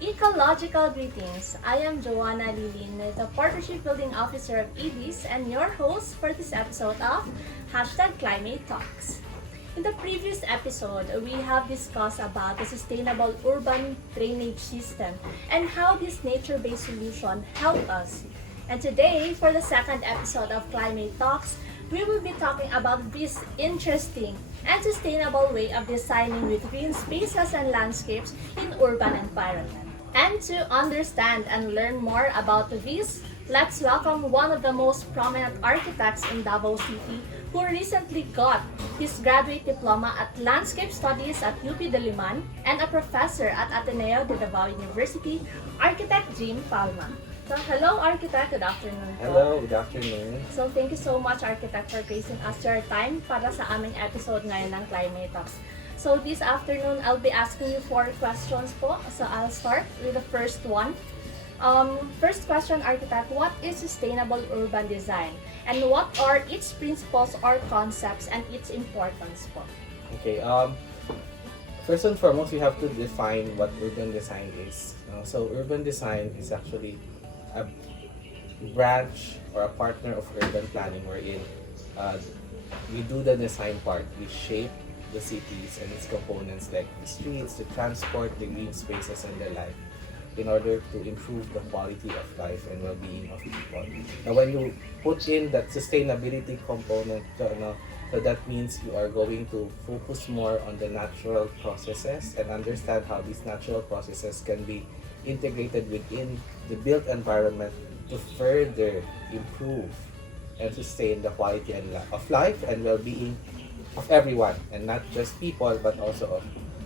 Ecological greetings. I am Jhoana Alilin, the Partnership Building Officer of IDIS and your host for this episode of Climate Talks. In the previous episode, we have discussed about the sustainable urban drainage system and how this nature-based solution help us. And today, for the second episode of Climate Talks, we will be talking about this interesting and sustainable way of designing with green spaces and landscapes in urban environment. And to understand and learn more about this, let's welcome one of the most prominent architects in Dabaw City who recently got his graduate diploma at Landscape Studies at UP Diliman and a professor at Ateneo de Dabaw University, Architect Jim Palma. So, hello Architect, good afternoon po. Hello, good afternoon. So, thank you so much Architect for gracing us your time para sa aming episode ngayon ng Climate Talks. So, this afternoon, I'll be asking you 4 questions po. So, I'll start with the first one. First question, Architect, what is sustainable urban design? And what are its principles or concepts and its importance po? Okay, first and foremost, we have to define what urban design is. So, urban design is actually a branch or a partner of urban planning wherein we do the design part. We shape the cities and its components like the streets, the transport, the green spaces, and the life in order to improve the quality of life and well-being of people. Now, when you put in that sustainability component, so that means you are going to focus more on the natural processes and understand how these natural processes can be integrated within the built environment to further improve and sustain the quality of life and well-being of everyone, and not just people but also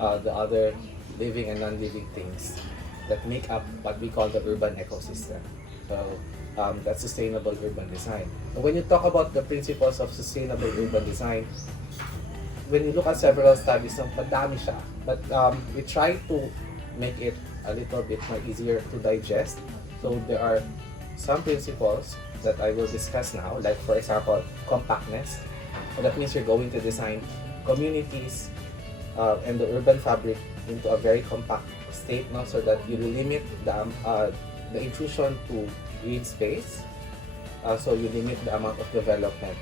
of the other living and non-living things that make up what we call the urban ecosystem. So that's sustainable urban design. And when you talk about the principles of sustainable urban design, when you look at several studies, madami siya, but we try to make it a little bit more easier to digest. So there are some principles that I will discuss now, like for example, compactness. So that means you're going to design communities and the urban fabric into a very compact state, no, so that you limit the intrusion to green space. So you limit the amount of development.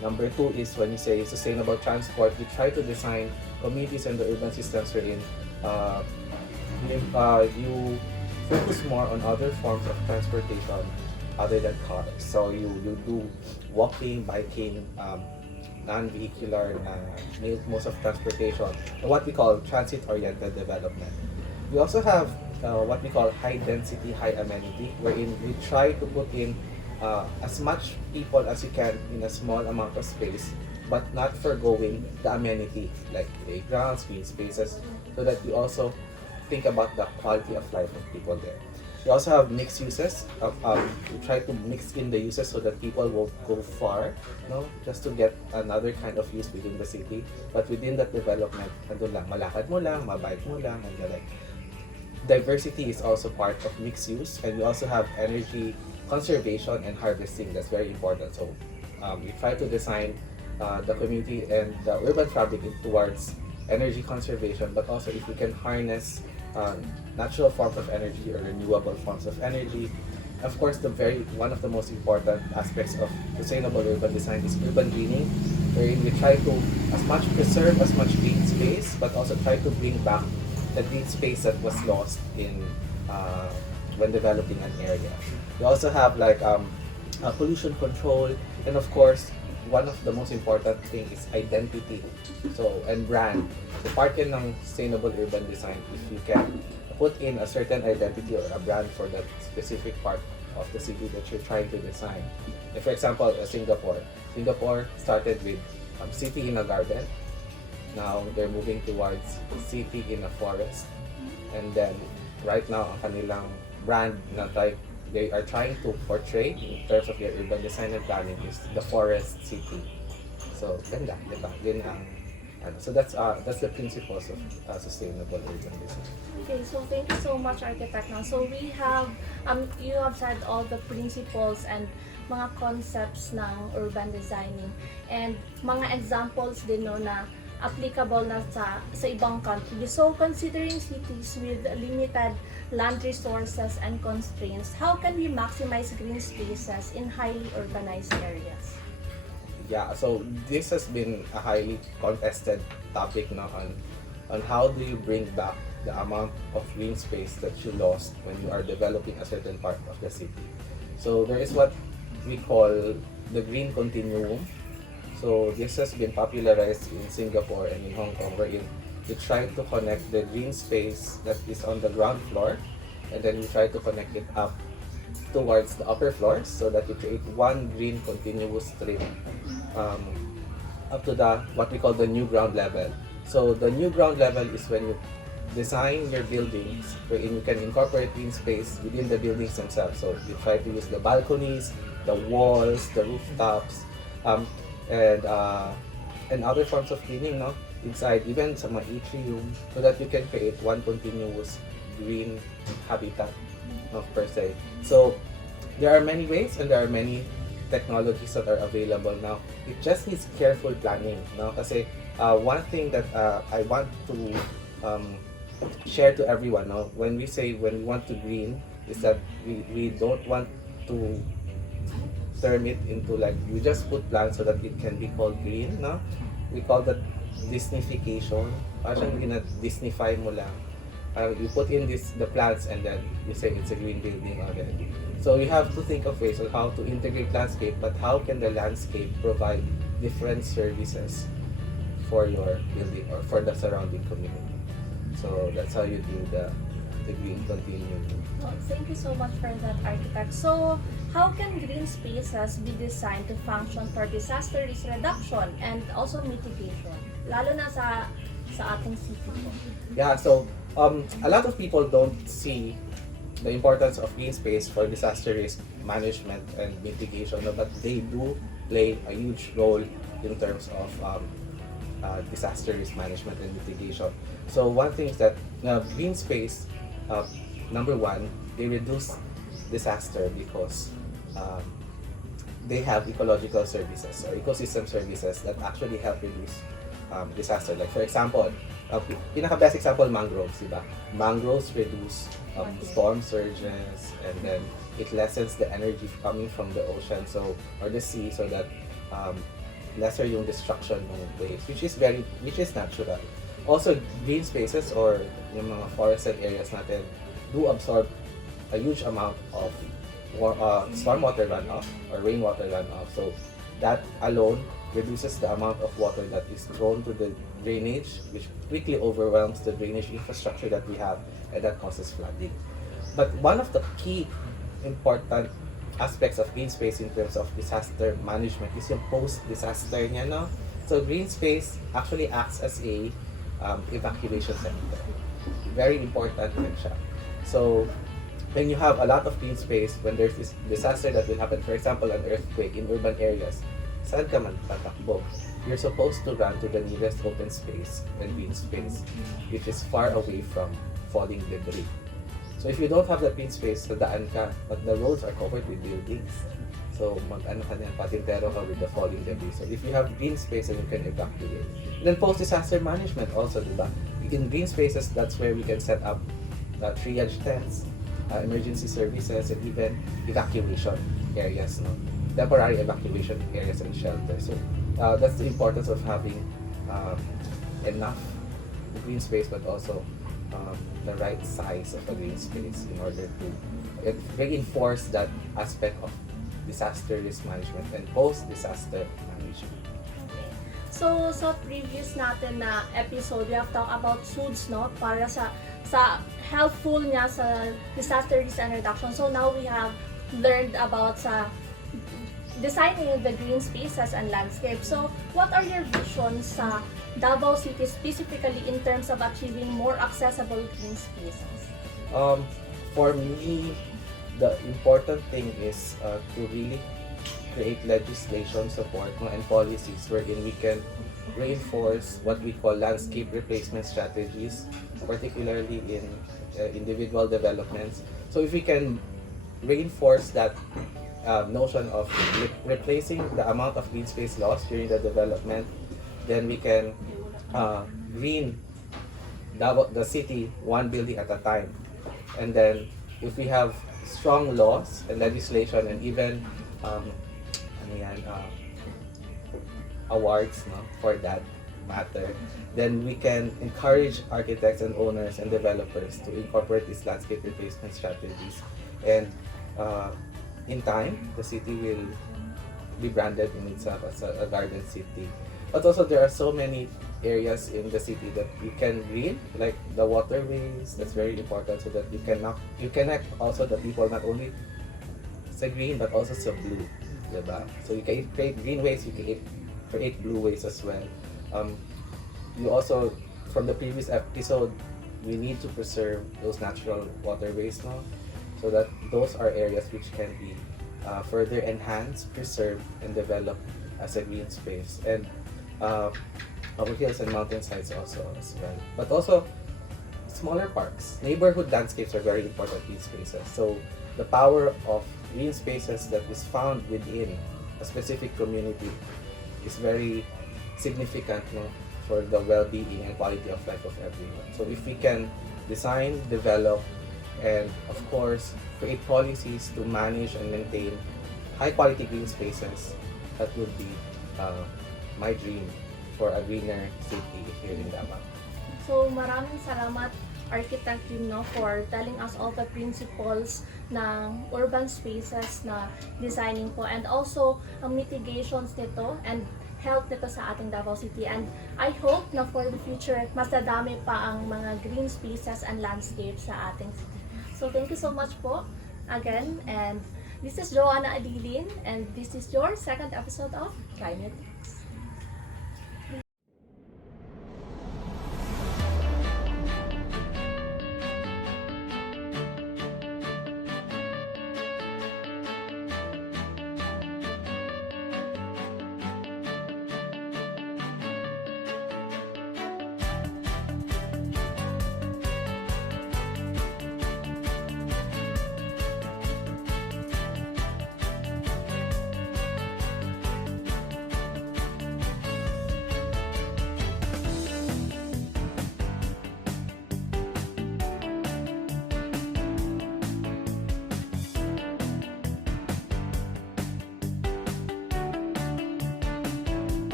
Number 2 is when you say sustainable transport, you try to design communities and the urban systems wherein you focus more on other forms of transportation other than cars. So you do walking, biking, non-vehicular modes of transportation, what we call transit-oriented development. We also have what we call high-density, high-amenity, wherein we try to put in as much people as you can in a small amount of space, but not forgoing the amenity like playgrounds, green spaces, so that you also think about the quality of life of people there. We also have mixed uses. We try to mix in the uses so that people won't go far, just to get another kind of use within the city. But within that development, nandun lang, malakad mo lang, mabike mo lang, and the like. Diversity is also part of mixed use, and we also have energy conservation and harvesting. That's very important. So we try to design the community and the urban fabric towards energy conservation, but also if we can harness natural forms of energy or renewable forms of energy. Of course, one of the most important aspects of sustainable urban design is urban greening, wherein we try to preserve as much green space, but also try to bring back the green space that was lost in when developing an area. We also have like pollution control, and of course, one of the most important thing is identity. So, and brand. So, part yan ng sustainable urban design if you can put in a certain identity or a brand for that specific part of the city that you're trying to design. Like for example, Singapore. Singapore started with city in a garden. Now, they're moving towards city in a forest. And then, right now, ang kanilang brand na they are trying to portray in terms of their urban design and planning is the forest city. So, ganda, diba? Yun ang, so that's the principles of sustainable urban design. Okay, so thank you so much, Architect. Now, so we have, you have said all the principles and mga concepts ng urban designing and mga examples din no na applicable na sa ibang countries. So, considering cities with limited land resources and constraints, how can we maximize green spaces in highly urbanized areas? Yeah, so this has been a highly contested topic now on how do you bring back the amount of green space that you lost when you are developing a certain part of the city. So there is what we call the green continuum. So this has been popularized in Singapore and in Hong Kong, wherein you try to connect the green space that is on the ground floor, and then you try to connect it up towards the upper floors so that you create one green continuous strip um, up to the what we call the new ground level. So the new ground level is when you design your buildings wherein you can incorporate green space within the buildings themselves. So you try to use the balconies, the walls, the rooftops, um, and other forms of cleaning, no, inside, even sa mga atrium, so that you can create one continuous green habitat, no, per se. So there are many ways and there are many technologies that are available now. It just needs careful planning, no? Kasi one thing that I want to share to everyone, no, when we want to green, is that we don't want to term it into like you just put plants so that it can be called green, no? We call that Disneyfication. Parang Disneyfy mo lang. You put in the plants and then you say it's a green building already. So you have to think of ways on how to integrate landscape, but how can the landscape provide different services for your building or for the surrounding community. So that's how you do the green continuum. Well, thank you so much for that, architect. So, how can green spaces be designed to function for disaster risk reduction and also mitigation, lalo na sa ating city po? Yeah, so a lot of people don't see the importance of green space for disaster risk management and mitigation, no, but they do play a huge role in terms of disaster risk management and mitigation. So one thing is that green space, number one, they reduce disaster because they have ecological services or ecosystem services that actually help reduce disaster. Like for example, pinaka-best example, mangroves, diba? Mangroves reduce storm surges, and then it lessens the energy coming from the ocean or the sea, so that lesser yung destruction ng waves, which is natural. Also, green spaces or yung mga forested areas natin do absorb a huge amount of stormwater runoff or rainwater runoff. So that alone reduces the amount of water that is thrown to the drainage, which quickly overwhelms the drainage infrastructure that we have, and that causes flooding. But one of the key important aspects of green space in terms of disaster management is yung post-disaster niya, no? So green space actually acts as a evacuation center. Very important din siya. So when you have a lot of green space, when there's this disaster that will happen, for example, an earthquake in urban areas, saan ka man tatakbo, you're supposed to run to the nearest open space and green space, which is far away from falling debris. So if you don't have the green space, sadaan ka, but the roads are covered with buildings. So mag-ano ka na, patintero ka with the falling debris. So if you have green space, then you can evacuate. And then post-disaster management also, diba? In green spaces, that's where we can set up triage tents, emergency services, and even evacuation areas, no? Temporary evacuation areas and shelters. So that's the importance of having enough green space, but also the right size of a green space in order to reinforce that aspect of disaster risk management and post-disaster management. So, sa previous natin na episode, we have talked about foods, no? Para sa helpful niya sa disaster risk and reduction. So, now we have learned about sa designing the green spaces and landscape. So, what are your visions sa Dabaw City specifically in terms of achieving more accessible green spaces? For me, the important thing is to really create legislation support and policies wherein we can reinforce what we call landscape replacement strategies, particularly in individual developments. So if we can reinforce that notion of replacing the amount of green space lost during the development, then we can green the city one building at a time. And then if we have strong laws and legislation and even ano yan, awards no, for that matter, then we can encourage architects and owners and developers to incorporate these landscape replacement strategies. And in time, the city will be branded in itself as a garden city. But also there are so many areas in the city that you can green, like the waterways. That's very important so that you connect also the people not only sa green but also sa blue, diba? So you can create green ways, you can create blue ways as well. You also, from the previous episode, we need to preserve those natural waterways now, so that those are areas which can be further enhanced, preserved, and developed as a green space. And our hills and mountainsides also as well. But also, smaller parks. Neighborhood landscapes are very important green spaces. So the power of green spaces that is found within a specific community is very significant, no, for the well-being and quality of life of everyone. So if we can design, develop, and of course create policies to manage and maintain high-quality green spaces, that would be my dream for a greener city here in Dabaw. So maraming salamat Architect Jim, no, for telling us all the principles ng urban spaces na designing po, and also ang mitigations nito and health nito sa ating Davao City. And I hope na for the future, mas dadami pa ang mga green spaces and landscapes sa ating city. So thank you so much po again, and this is Jhoana Alilin, and this is your second episode of Climate Talks.